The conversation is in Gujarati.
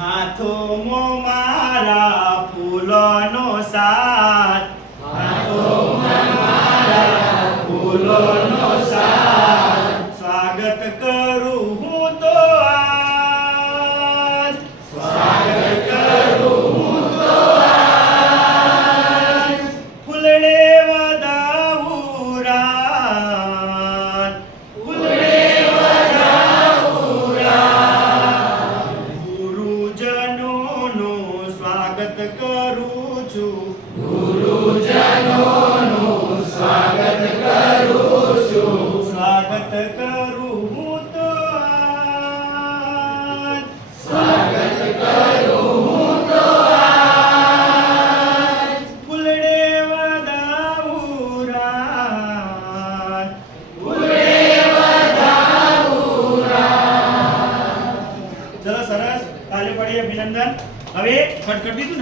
હાથોમાં મારા ફૂલોનો સાથ, હાથોમાં મારા ફૂલોનો સાથ, સ્વાગત કરું હું તો આજ, સ્વાગત કરું હું તો આજ, ફૂલડે વધાવું રાત, ફૂલડે વધાવું રાત, ગુરુજનોનું સ્વાગત કરું છું, ગુરુજનોનું સ્વાગત કરું છું, સ્વાગત કરું હું તો આજ, સ્વાગત કરું હું તો આજ, ફૂલડે વધાવું રાત, ફૂલડે વધાવું રાત. ચલો સરસ, તાળી પાડીએ, અભિનંદન. હવે કટ કરી દીધું ને.